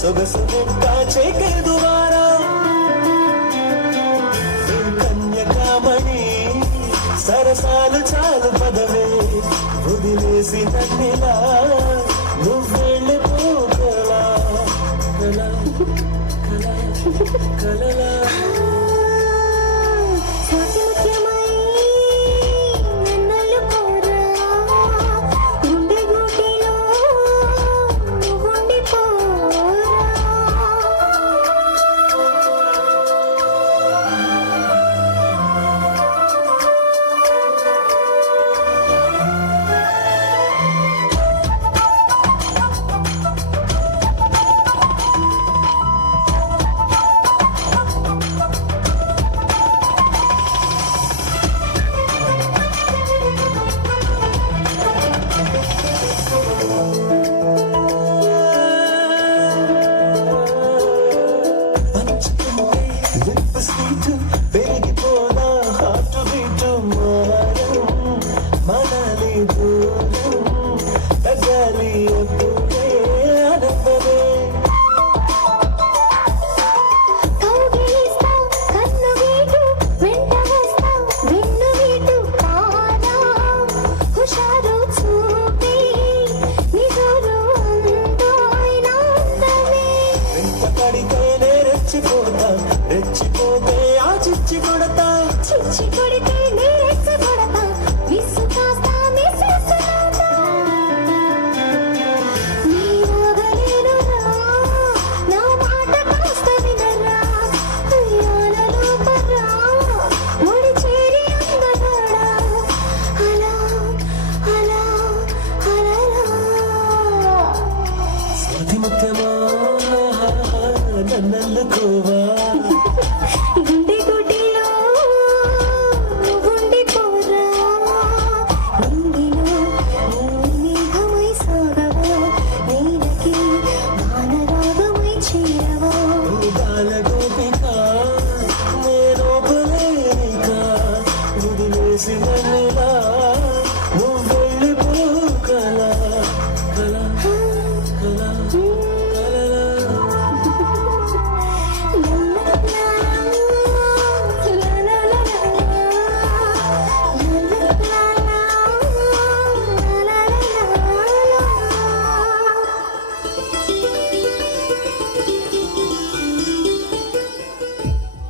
సొగసు కాచేకే దువారా కన్యకామణి సరసాలు చాలు పదవే వదిలేసి నన్నిలా నువ్వెళ్ళిపోగలా కలా కలా కలలా పెరిగిపోనా హార్ట్ బీట్ మనలి దూరం తగ్గాలి అప్పుడే ఆనందమే రెచ్చిపోతే ఆ చిచ్చి కొడతా చిచ్చి కొడితే నేరెచ్చి కొడతా మిస్సు కాస్తా మిస్సేస్తా నీ ఆగలేనురా నా మాట కాస్త వినరా ఉయ్యాలలో పర్రా ముడి చేరి అందగాడా అలా అలా అలలా స్వాతి ముత్యమా నన్నల్లుకోవా గుండె గుడిలో ఉండిపోరా నింగిలో మేఘమై సాగవా నీలకి వానరాగమై చేరవా గాల గోపిక నేనోపలేక వదిలేసిన